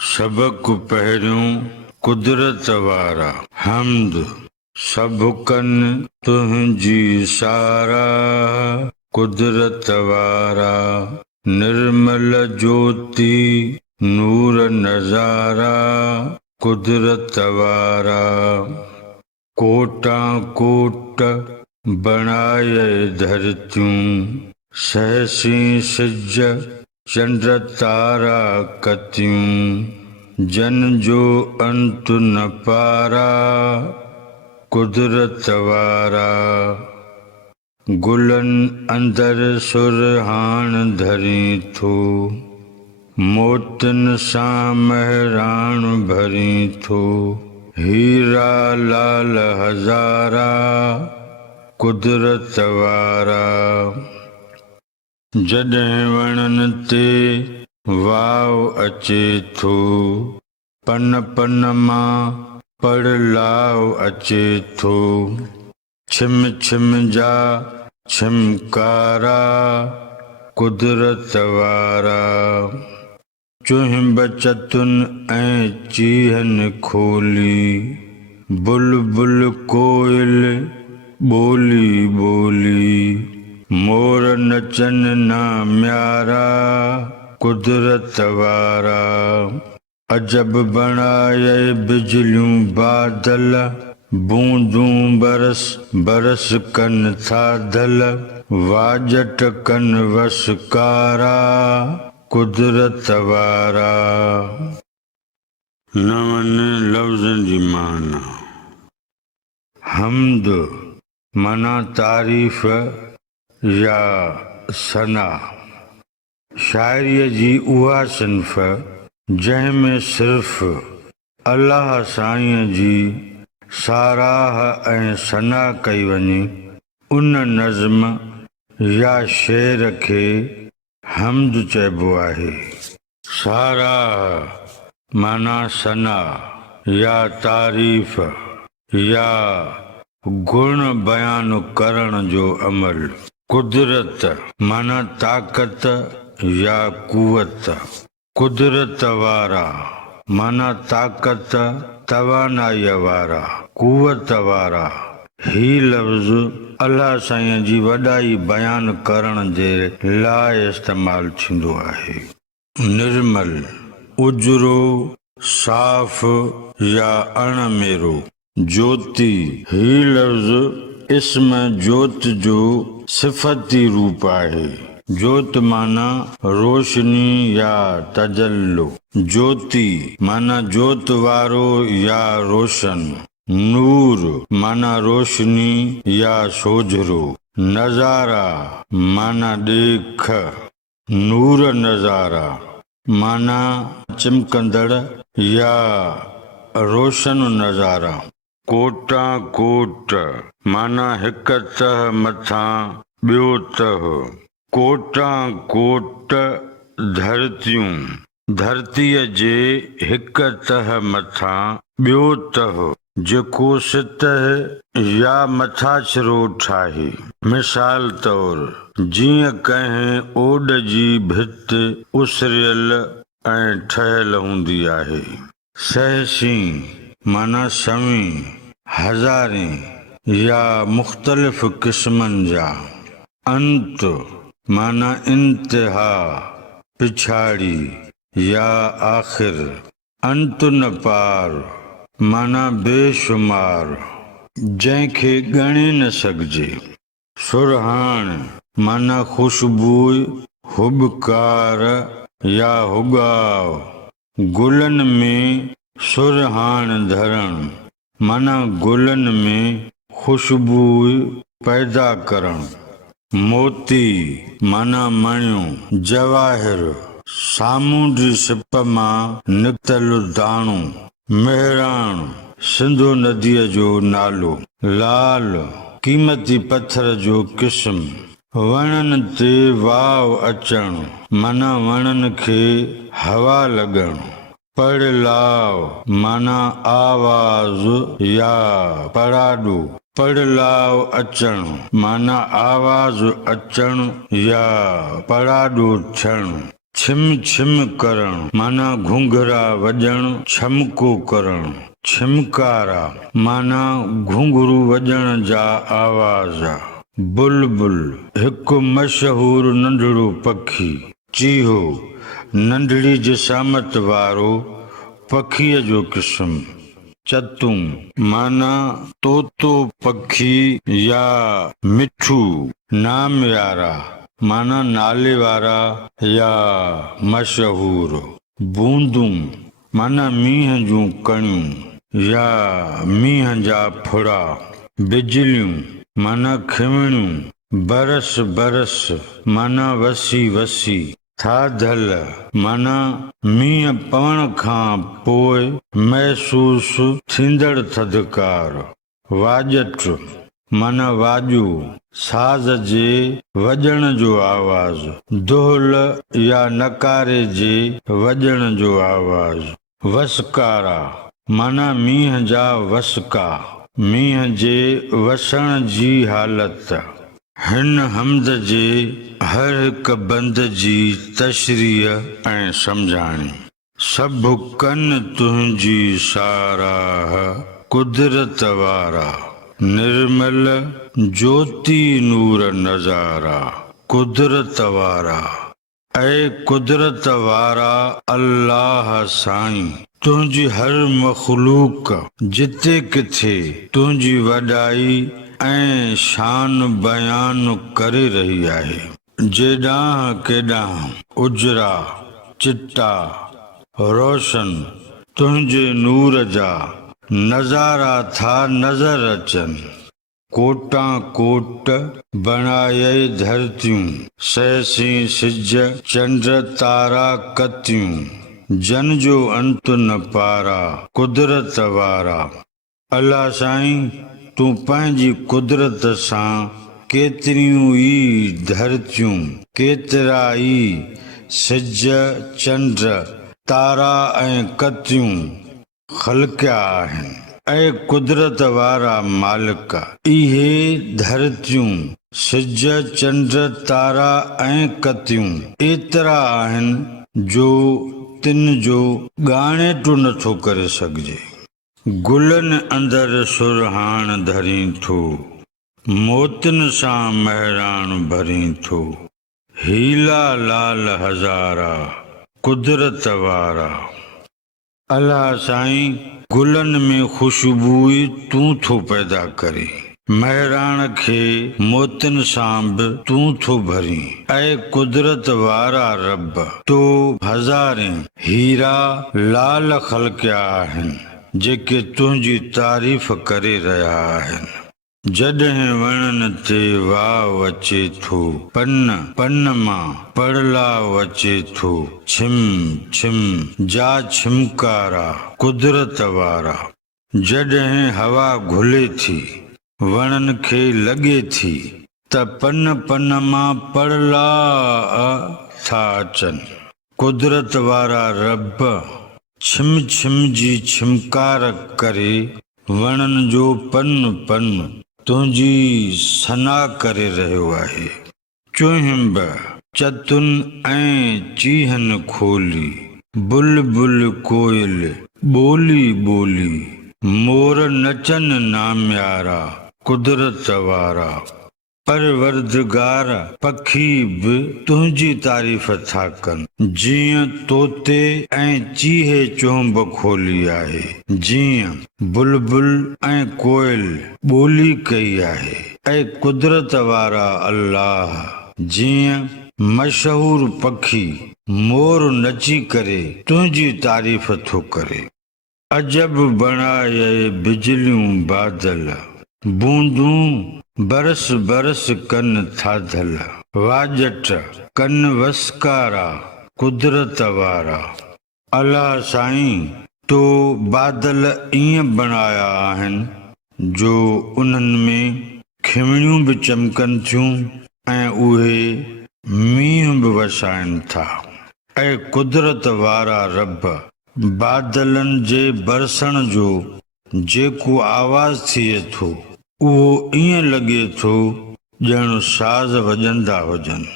सबक पहिरियों कुदरत वारा हमद सभु कनि तुंहिंजी सारा कुदरत वारा निर्मल ज्योति नूर नज़ारा कुदरत वारा कोटा कोट बणाए धरतियूं सहसी सिज चंद्र तारा कतियूं जन जो अंत न पारा कुदरत वारा गुलन अंदर सुरहान धरी थो मोतन सां महराण भरी थो हीरा लाल हज़ारा कुदरत वारा जॾहिं वणनि ते वाव अचे थो पन पन मां पड़लाव अचे थो छिम छिम जा छिमकारा कुदरत वारा चुंहिं बचतुनि ऐं चीहनि खोली बुलबुल कोयल ॿोली ॿोली मोर नचनि ना म्यारा कुदरत वारा अजब बणाए बिजलियूं बादल बूंदूं बरस बरस कनि था दल वाजट कनि वसकारा कुदरत वारा नवनि लफ़्ज़नि जी माना हमद माना तारीफ़ या सना शाइरीअ जी उहा सिन्फ़ जंहिंमें सिर्फ़ु अल्लाह साईंअ जी साराह ऐं सना कई वञे उन नज़्म या शेर खे हमद चइबो आहे। साराह माना सना या तारीफ़ या गुण बयान करण जो अमल कुदरत माना ताक़त या कुवत कुदरत वारा माना ताक़त तवानाईअ वारा कुवत वारा ही लफ़्ज़ अल्लाह साईं जी वॾाई बयान करण जे लाइ इस्तेमालु थींदो आहे। निर्मल उजरो साफ़ या अणमेरो ज्योति ही लफ़्ज़ इस्म जोत जो सिफ़ती रूप आहे। जोत माना रोशनी या तजल्लो ज्योति माना जोत वारो या रोशन नूर माना रोशनी या सोझरो नज़ारा माना ॾेख नूर नज़ारा माना चिमकंदड़ या रोशन नज़ारा कोटा कोट माना हिक तह मथां ॿियो तह कोटा कोट धरतियूं धरतीअ जे हिक तह मथां ॿियो तह जेको सतह या मथाछिरो ठाहे मिसाल तौर जीअं कंहिं ओॾ जी भित उसरियल ऐं ठहियल हूंदी आहे। सहसी माना सवी हज़ारें या मुख़्तलिफ़ क़िस्मनि जा अंत माना इंतिहा पिछाड़ी या आख़िर अंत न पार माना बेशुमार जंहिंखे ॻणे न सघिजे। सुरहाण माना ख़ुशबू हुबकार या हुगाव गुलनि में सुरहाण धरण माना गुलनि में ख़ुशबू पैदा करण मोती माना मणियूं जवाहिर सामूंडी सिप मां निकितल दाणो मेहराण सिंधु नदीअ जो नालो लाल क़ीमती पत्थर जो क़िस्म वणनि ते वाव अचण माना वणनि खे हवा लॻण पड़लाव माना आवाज़ या पड़ाडो पड़लाव अचण माना आवाज़ अचण या पड़ाडो थियण छिम छिम करण माना घुंघरा वॼण छमको करण छिमकारा माना घुंघरू वॼण जा आवाज़ बुलबुल हिकु मशहूरु नंढड़ो पखी चीहो नंढड़ी जिसामत वारो पखीअ जो क़िस्म चतू माना तोतो पखी या मिठू नामयारा माना नाले वारा या मशहूर बूंदूं माना मींहं जूं कणियूं या मींहं जा फुड़ा बिजलियूं माना खिमणियूं बरस बरस माना वसी वसी थाधल माना मींहं पवण खां पोइ महसूसु थींदड़ थधिकार वाॼट माना वाॼो साज़ जे वॼण जो आवाज़ दुहल या नकारे जे वॼण जो आवाज़ वसकारा माना मींहं जा वसका मींहं जे वसण जी हालत हिन हमद जे हर हिक बंद जी तशरीह ऐं सम्झाणी सभु कन तुंहिंजी साराह कुदरत वारा निर्मल ज्योति नूर नज़ारा कुदरत वारा ऐ कुदरत वारा अल्लाह साईं तुंहिंजी हर मखलूक जिते किथे तुंहिंजी वॾाई ऐं शान बयान करे रही आहे जेॾांहुं केॾांहुं उजरा चिटा रोशन तुंहिंजे नूर जा नज़ारा था नज़र अचनि कोटा कोट बणाए धरतियूं सहसी सिज चंड तारा कतियूं जन जो अंत न पारा कुदरत वारा अल्लाह साईं तूं पंहिंजी कुदरत सां केतिरियूं ई धरतियूं केतिरा ई सिज चंड तारा ऐं कतियूं ख़लक़िया आहिनि ऐं कुदरत वारा मालिक इहे धरतियूं सिज चंड तारा ऐं कतियूं एतिरा आहिनि जो तिन जो ॻाणेटो नथो करे सघिजे गुलनि अंदरि सुरहाण धरी थो मोतियुनि सां महिराण भरी थो हीला लाल हज़ारा कुदरत वारा अल्लाह साईं गुलनि में ख़ुशबू तूं थो पैदा करे महिराण खे मोतियुनि सां बि तूं थो भरी ऐं कुदरत वारा रब तो हज़ारे हीरा लाल ख़लक़िया आहिनि जेके तुंहिंजी तारीफ़ करे रहिया आहिनि जॾहिं वणनि ते वाव अचे थो पन पन मां पड़लाव अचे थो छिम छिम जा छिमकारा कुदरत वारा जॾहिं हवा घुले थी वणनि खे लॻे थी त पन पन मां पड़ला था अचनि कुदरत वारा रब छिम छिम जी छिमकार करे वणनि जो पन पन तुंहिंजी सना करे रहियो आहे चुहिंब चतुनि ऐं चीहनि खोली बुलबुल कोयल ॿोली ॿोली मोर नचनि नाम्यारा कुदरत वारा परवरदिगार पखी बि तुंहिंजी तारीफ़ था कनि जीअं तोते ऐं चीहे चुंब खोली आहे जीअं बुलबुल ऐं कोयल ॿोली कई आहे ऐं कुदरत वारा अल्लाह जीअं मशहूर पखी मोर नची करे तुंहिंजी तारीफ़ थो करे अजब बणाए बिजलियूं बादल बूंदूं बरस बरस कन थाधल वाॼट कन वसकारा कुदरत वारा अल्लाह साईं तो बादल ईअं बणाया आहिनि जो उन्हनि में खिमणियूं बि चमकनि थियूं ऐं उहे मींहं बि वसाइनि था ऐं कुदरत वारा रब बादलनि जे बरसण जो जेको आवाज़ थिए थो उहो ईअं लॻे थो ॼण साज़ वॼंदा हुजनि